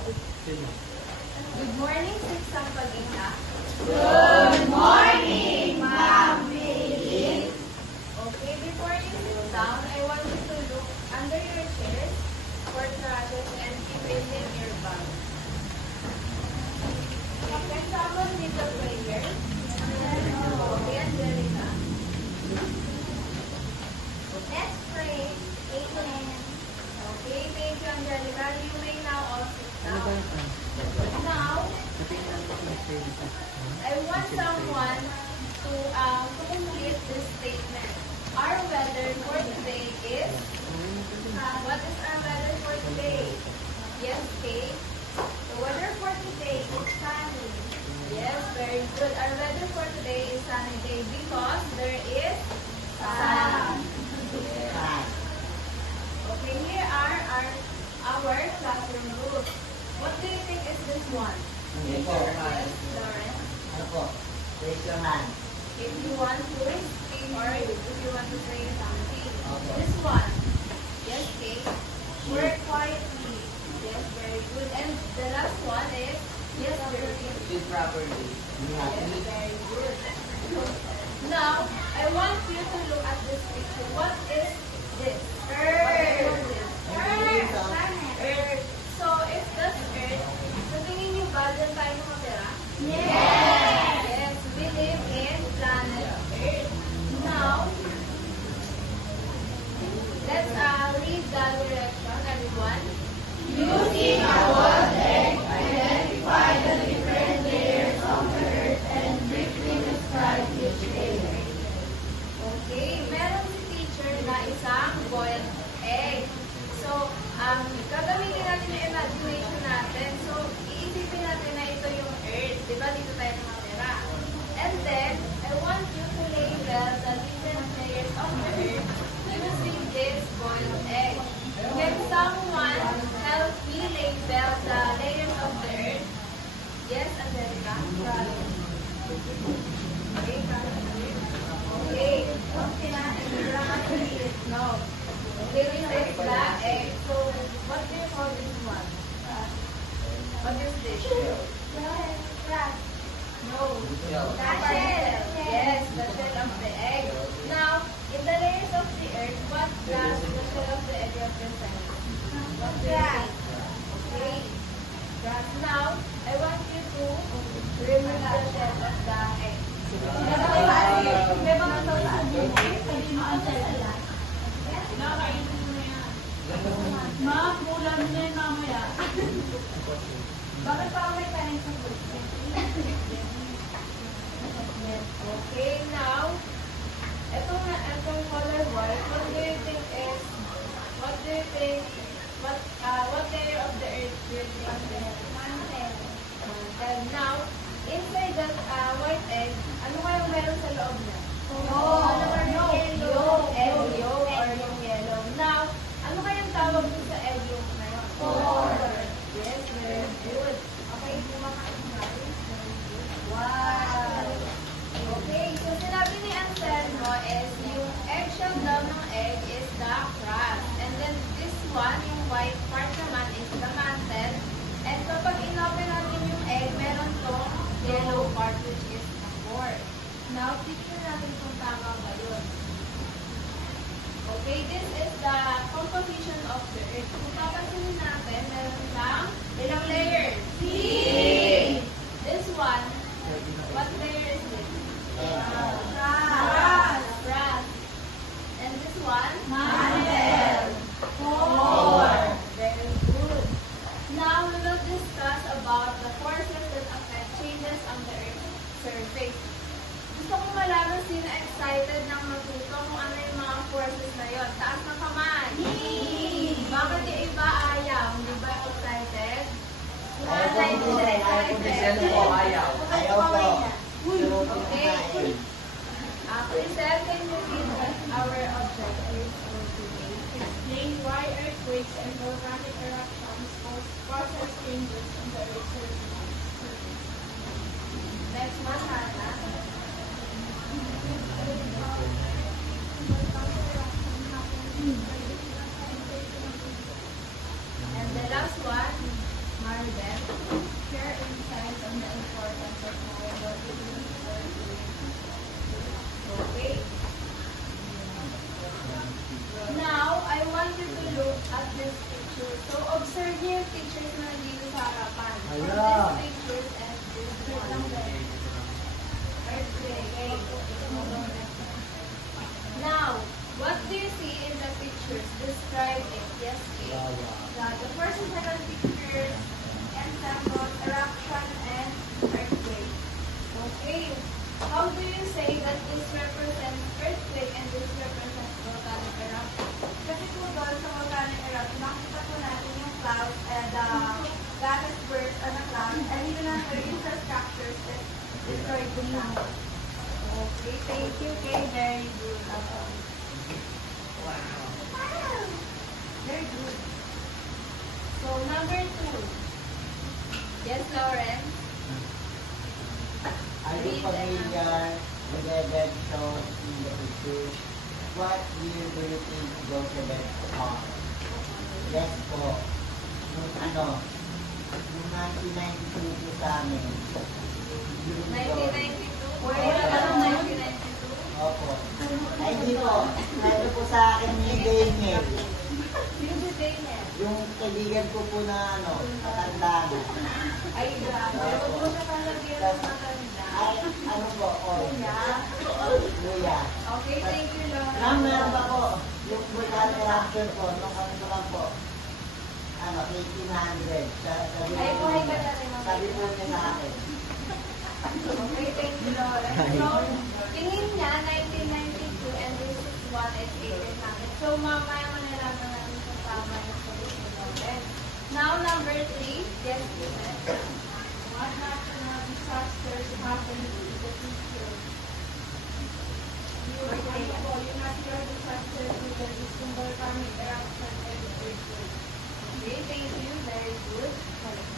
Good morning, Siksang Pag-ina. Good morning, Ma'am Mei. Okay, before you sit down, I want you to look under your chairs for trashes and keep it in your bag. Can someone lead the prayer? Okay, Angelica. Let's pray. Amen. Okay, thank you, Angelica. You may now all sit down. Now, I want someone to complete this statement. Our weather for today is, what is our weather for today? Yes, Kate? The weather for today is sunny. Yes, very good. Our weather for today is sunny day because there is sun. Okay, here are our classroom rules. What do you think is this one? Yes, Lauren? Raise your hand. If you want to speak or if you want to say something. Okay. This one. Yes, Kate. Work quietly. Yes, very good. And the last one is, yes, Jerry. Speak properly. Yes, very good. Now, I want you to look at this picture. What is this? Earth. Earth. So, if that's Earth, sa tingin niyo ba dyan tayo nakatira? Yes, we live in planet Earth. Now, let's read the direction, everyone. Using our world, identify the different layers of the earth and briefly describe each layer. Okay, meron si teacher na isang boiled egg. So, gagamitin natin yung imagination natin. So, iisipin natin na ito yung Earth. Diba? Dito tayo nakatira. And then, I want you to label the different layers of the Earth using this boiled egg. Can someone help me label the layers of the Earth? Yes, Angelica? Okay, okay. No. There is the egg. So, what do you call this one? What is this? No. The shell. Yes, the shell of the egg. Now, in the layers of the earth, what does the shell of the egg represent? What do you think? Okay. Grass. Now, I want you to remove the shell of the egg. Ma'am, ulam na yun mamaya. Bakit pa may kanin sa food? Okay, now, itong color white, what do you think, what layer of the earth will be on the mantle? And now, inside that white egg, ano kayang meron sa loob niya? Yolk or yung yellow. Now, ano kayang tawag dun sa egg yolk na yun? Yes, very good. Okay, kumakain natin. Wow! Okay, so sinabi ni Anselmo is yung eggshell daw ng egg is the crust. And then this one, yung white part naman is the mantle. And kapag inopen natin yung egg, meron tong yellow part which is the core. Now, picture natin kung tama ba yun. Okay, this is the composition of the earth. Kung papansinin natin, meron siyang ilang layers? Three! This one, what layer is this? Brass. And this one? Mantle. Very good. Now, we will discuss about the forces that affect changes on the earth's surface. Gusto ko malaman sino excited nang matuto kung ano yung mga forces na yun. Taas ng kamay. Bakit yung iba ayaw? Hindi ba excited? Ayaw po. Okay. Crisel, can you read our objectives for today? Explain why earthquakes and volcanic eruptions cause changes in the earth's surface. Next one, Hannah. And the last one, Arden share insights on the importance of knowing what it means for doing. Okay. Now, I want you to look at this picture. So, observe niyo yung pictures na dito sa harapan. For Hala. these pictures and this one. Earthquake. Now, what do you see in the pictures? Describe it. Yes, Kate. The first and second pictures, ensemble, eruption, and earthquake. Okay. How do you say that this represents earthquake and this represents volcanic eruption? Kasi po doon sa volcanic eruption, nakita po natin yung clouds and the gases burst on the clouds and even ang infrastructures that destroyed the clouds. Okay, thank you, Kay. Very good. Wow. Very good. So, number 2. Yes, Lauren? Are you familiar with the event shown in the picture? What year do you think those events are? Yes po. Nung 1992 po sa amin. Yun yun. 1992? Wala ka ng 1992? Opo. Ay, hindi po. Sabi po sa akin ni Daniel. Sino si Daniel? Yung kaibigan ko po na matanda na. Ay, grabe. Huwag mo siya palagyan ng matanda. Ay, ano po? Luya. Okay, thank you, Lauren. Ma'am, meron pa po. Yung volcanic eruption po, nung kami ko lang po. 1800. Ay, buhay ka na rin. Sabi po niya sa akin. Okay, thank you, Lauren. So, tingin niya, 1992, and this is what it is natin. So, mamaya manalaman natin kung tama yung sagot ni Lauren. Now, number 3. Yes, Susan. What natural disasters happened in the future? Yung natural disasters with the volcanic eruption and earthquake. Okay, thank you. Very good.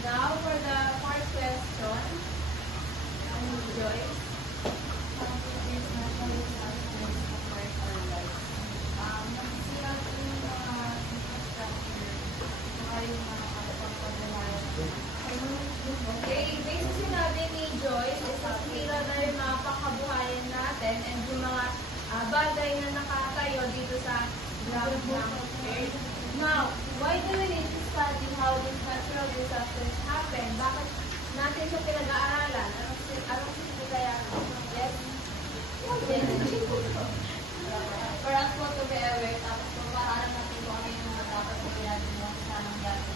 Now, for the fourth question, Joyce. Okay, based sa sinabi ni Joyce, isasira na yung mga pakabuhayan natin and yung mga bagay na nakatayo dito sa ground ng Earth. Now, why do we need to study how these natural disasters happen? Bakit natin siya pinag-aaralan? Anong sisi kaya? Yes? Yes. For us po to be aware, tapos pag-aaralan natin kung ano yung mga dapat na natin mo sa nangyari.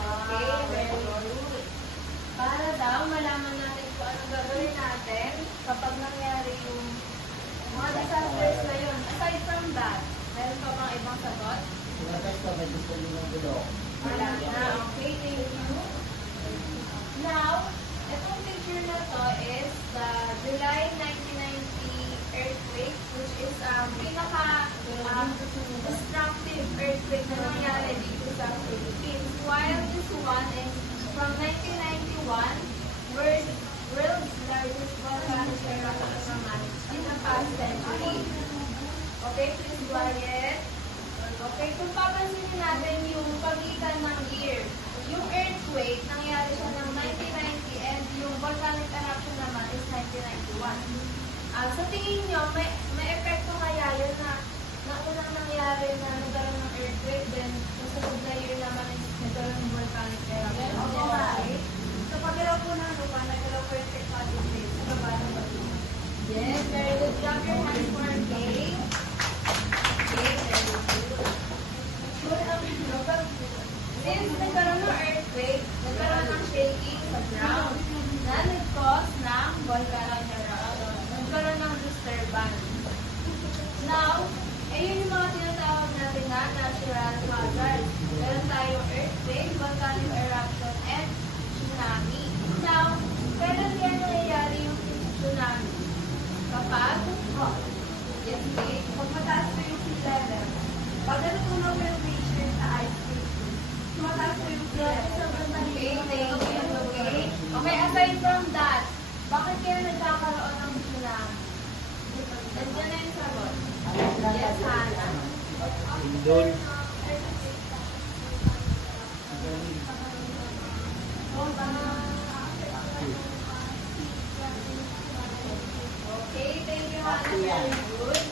Okay, very good. Para daw malaman natin kung anong gagawin natin kapag nangyari yung mga disasters na yun. Aside from that, meron pa bang ibang sagot? Sinabi ko, may gusto niyo ng gulo. Wala na. Okay, thank you. Now, itong picture na to is the July 1990 earthquake, which is pinaka-destructive earthquake na nangyari dito sa Philippines. While this one is from 1991, world's largest volcanic eruption naman in the past century. Okay, please go ahead. Okay, kung papansinin natin yung pagitan ng year, yung earthquake, nangyari siya ng 1990 and yung volcanic eruption naman is 1991. Sa tingin nyo, may epekto kaya yun na unang nangyari na nagkaroon ng earthquake, then yung sa na year naman is nagkaroon ng volcanic eruption. Okay? So, pag-ilaw po ng lupa, nagkaroon po yung tectonic plate sa baba ng bato. Yes, very good. Clap your hands for Kay. Okay, very good. Since nagkaroon ng earthquake, nagkaroon ng shaking sa ground na nag-cause ng volcanic eruption. Nagkaroon ng disturbance. Now, ayun yung mga tinatawag natin na natural hazards. Meron tayong earthquake, volcanic eruption, and tsunami. Now, kailan kaya nangyayari yung tsunami? Kapag, yes, okay, pag mataas po yung sea level, pag natutunaw po yung glacier sa ice cream, mataas po yung sea level. Okay, thank you. Okay? Okay, aside from that, bakit kaya nagkakaroon ng tsunami? Nandiyan na yung sagot. Yes, Hannah. Doon. Okay, thank you, Hannah. Very good.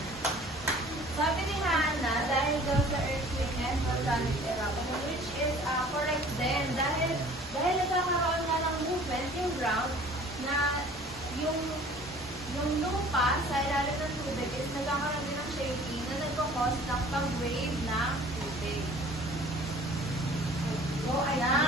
Sabi ni Hannah, dahil daw sa earthquake and volcanic eruption, which is correct din. Dahil nagkakaroon nga ng movement yung ground na yung lupa sa ilalim ng tubig is nagkakaroon din ng shaking na nagkakos ng pag-wave ng tubig. So, ayan.